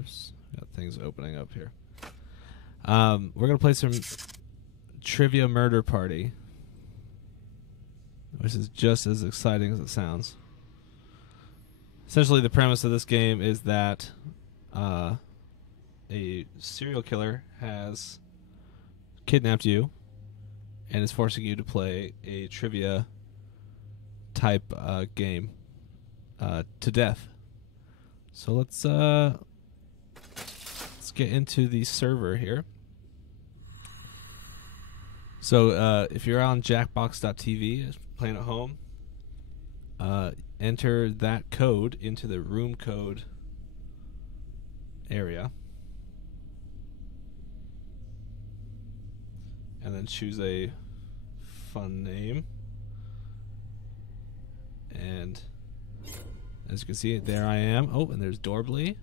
Oops, got things opening up here. We're gonna play some Trivia Murder Party, which is just as exciting as it sounds. Essentially, the premise of this game is that a serial killer has kidnapped you and is forcing you to play a trivia type game to death. So let's get into the server here. So if you're on Jackbox.tv playing at home, enter that code into the room code area, and then choose a fun name. And as you can see, there I am. Oh, and there's Dorbly.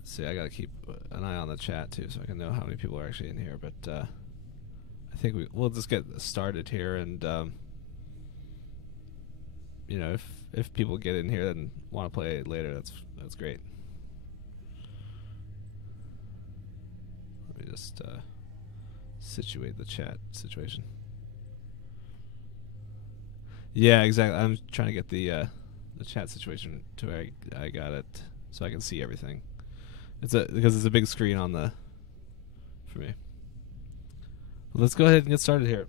Let's see, I gotta keep an eye on the chat too, so I can know how many people are actually in here. But I think we'll just get started here, and you know, if people get in here and want to play later, that's great. Let me just situate the chat situation. Yeah, exactly. I'm trying to get the chat situation to where I got it so I can see everything. Because it's a big screen on the for me. Well, let's go ahead and get started here.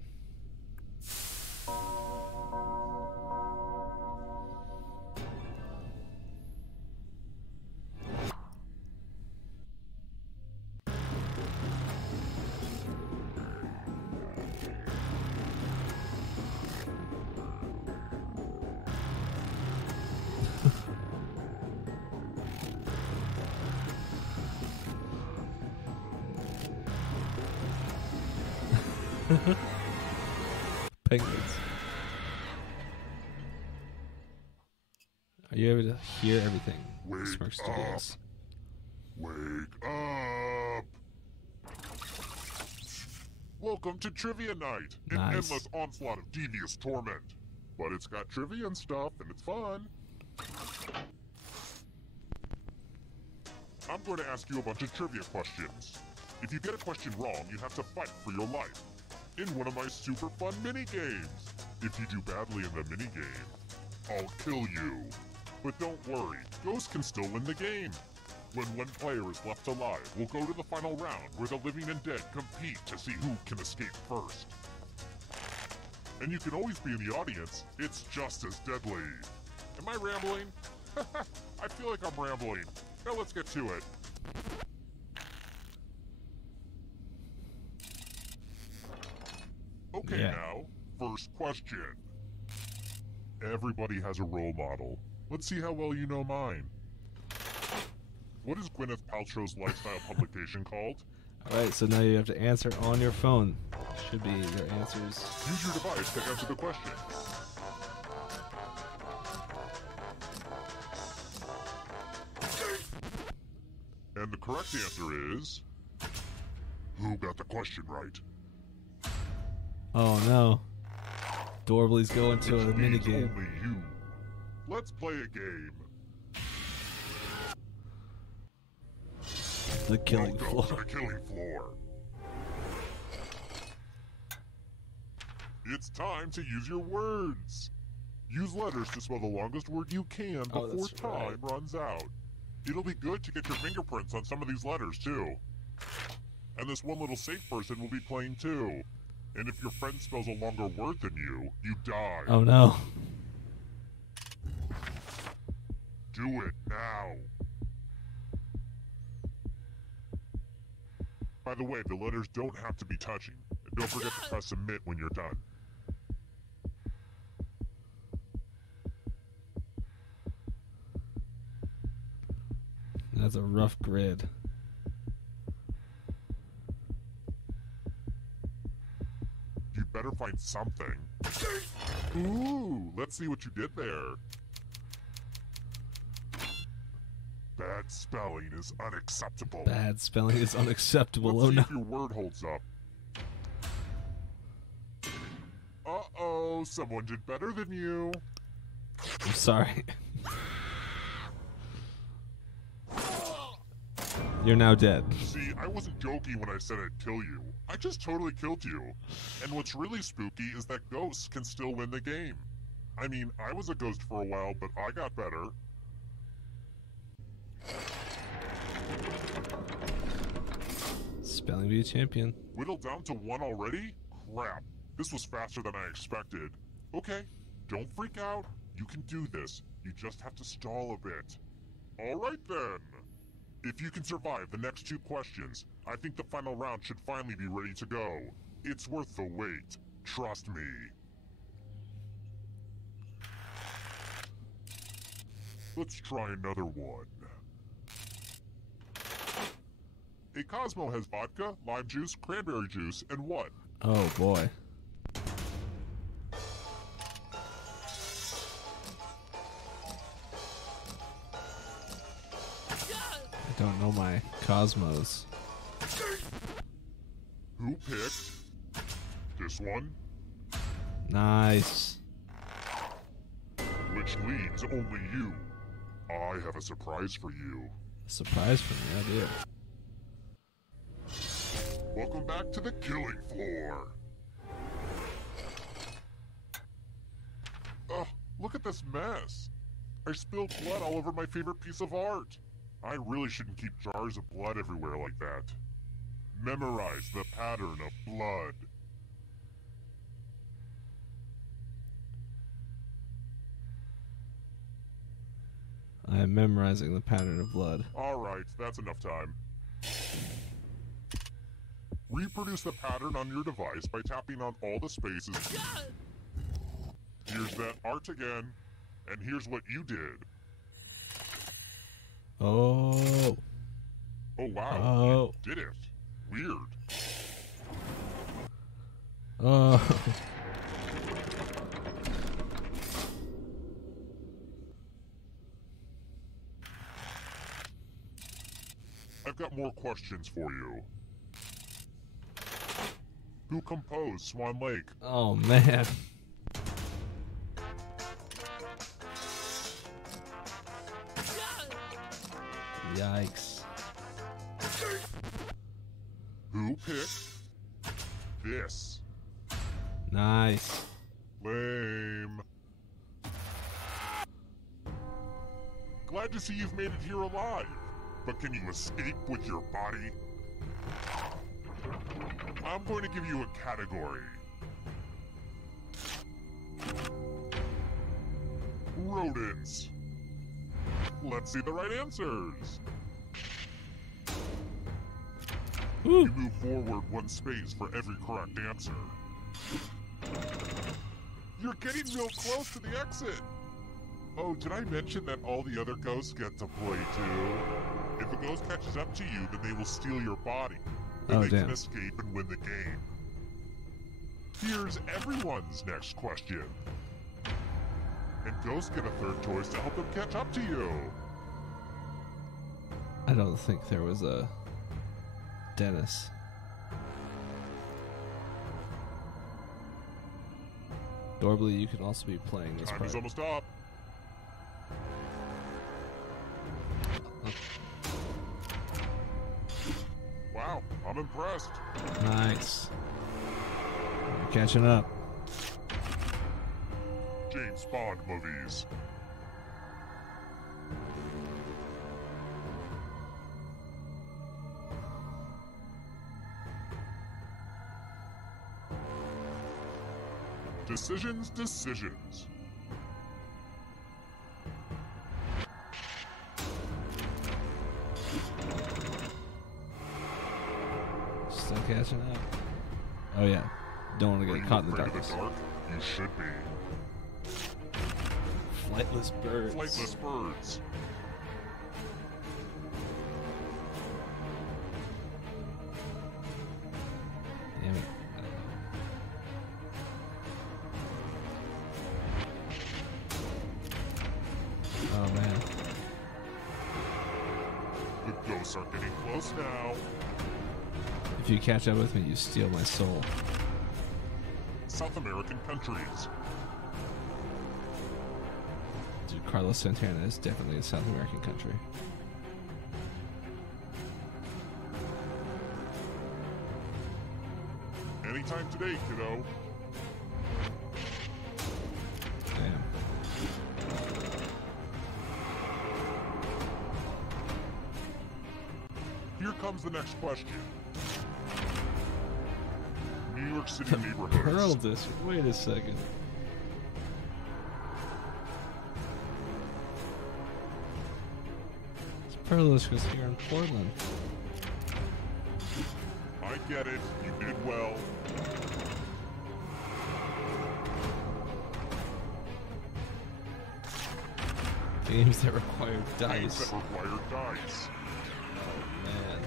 Penguins. Are you able to hear everything? Smirkstudios. Wake up! Welcome to Trivia Night, an endless onslaught of devious torment. But it's got trivia and stuff, and it's fun. I'm going to ask you a bunch of trivia questions. If you get a question wrong, you have to fight for your life in one of my super fun mini-games. If you do badly in the mini-game, I'll kill you. But don't worry, ghosts can still win the game. When one player is left alive, we'll go to the final round where the living and dead compete to see who can escape first. And you can always be in the audience, it's just as deadly. Am I rambling? I feel like I'm rambling. Now let's get to it. Okay, now, first question. Everybody has a role model. Let's see how well you know mine. What is Gwyneth Paltrow's lifestyle publication called? Alright, so now you have to answer on your phone. Should be your answers. Use your device to answer the question. And the correct answer is... Who got the question right? Oh no. Dorbly's going to a minigame. Only you. Let's play a game. The killing floor. To the killing floor. It's time to use your words. Use letters to spell the longest word you can before time runs out. It'll be good to get your fingerprints on some of these letters too. And this one little safe person will be playing too. And if your friend spells a longer word than you, you die. Oh no. Do it now. By the way, the letters don't have to be touching. And don't forget to press submit when you're done. That's a rough grid. You better find something. Ooh, let's see what you did there. Bad spelling is unacceptable. Bad spelling is unacceptable. Let's oh see no. if your word holds up. Uh-oh, someone did better than you. I'm sorry. You're now dead. See, I wasn't joking when I said I'd kill you. I just totally killed you. And what's really spooky is that ghosts can still win the game. I mean, I was a ghost for a while, but I got better. Spelling bee champion. Whittled down to 1 already? Crap. This was faster than I expected. Okay, don't freak out. You can do this. You just have to stall a bit. Alright then. If you can survive the next 2 questions, I think the final round should finally be ready to go. It's worth the wait. Trust me. Let's try another one. A Cosmo has vodka, lime juice, cranberry juice, and what? Oh boy. I don't know my Cosmos. Who picked this one? Nice. Which leads only you. I have a surprise for you. Surprise for me, oh dear. Welcome back to the killing floor. Ugh, look at this mess. I spilled blood all over my favorite piece of art. I really shouldn't keep jars of blood everywhere like that. Memorize the pattern of blood. I am memorizing the pattern of blood. Alright, that's enough time. Reproduce the pattern on your device by tapping on all the spaces. Here's that art again. And here's what you did. Oh. Oh wow, Oh. you did it. Weird. Oh. I've got more questions for you. Who composed Swan Lake? Oh man. Yikes. Who picked this? Nice. Lame. Glad to see you've made it here alive. But can you escape with your body? I'm going to give you a category. Rodents. Let's see the right answers. Woo. You move forward 1 space for every correct answer. You're getting real close to the exit. Oh, did I mention that all the other ghosts get to play too? If a ghost catches up to you, then they will steal your body. Then they can escape and win the game. Here's everyone's next question. And ghosts get a 3rd choice to help them catch up to you. I don't think there was a Dennis. Dorbly, you can also be playing this Time part. is almost up. Wow, I'm impressed. Nice. You're catching up. James Bond movies. Decisions. Still catching up. Oh yeah. Don't want to get caught in the Afraid of darkness. the dark? You should be. Flightless birds. Flightless birds. Damn it. Oh man. The ghosts are getting close now. If you catch up with me, you steal my soul. South American countries. Dude, Carlos Santana is definitely a South American country. Anytime today, kiddo. Damn. Here comes the next question. New York City neighborhoods. Pearl District. Wait a second. This Pearl District's here in Portland. I get it. You did well. Games that require Games dice. that require dice. Oh man.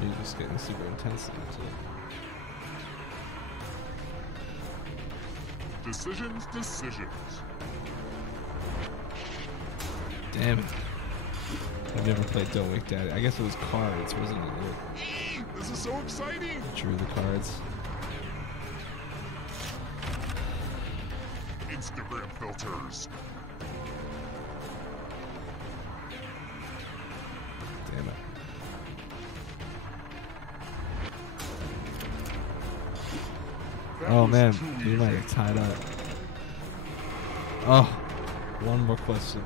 Music's getting super intense now too. Decisions. Damn it. I've never played Don't Wake Daddy. I guess it was cards, wasn't it? This is so exciting. Drew the cards. Instagram filters. Damn it. That Oh was man, too you easy. might have tied up. Oh, one more question.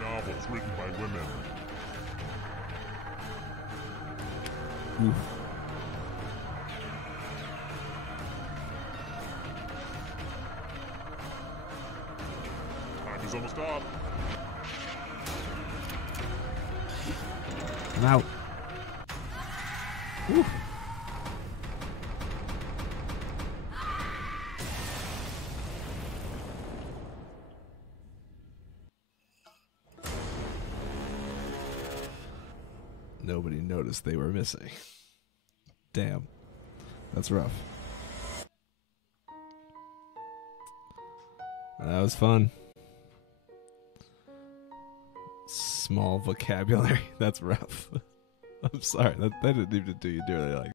Novels written by women. Oof. Time is almost up. I'm out. Oof. Nobody noticed they were missing. Damn. That's rough. That was fun. Small vocabulary. That's rough. I'm sorry. That didn't even do you dirty like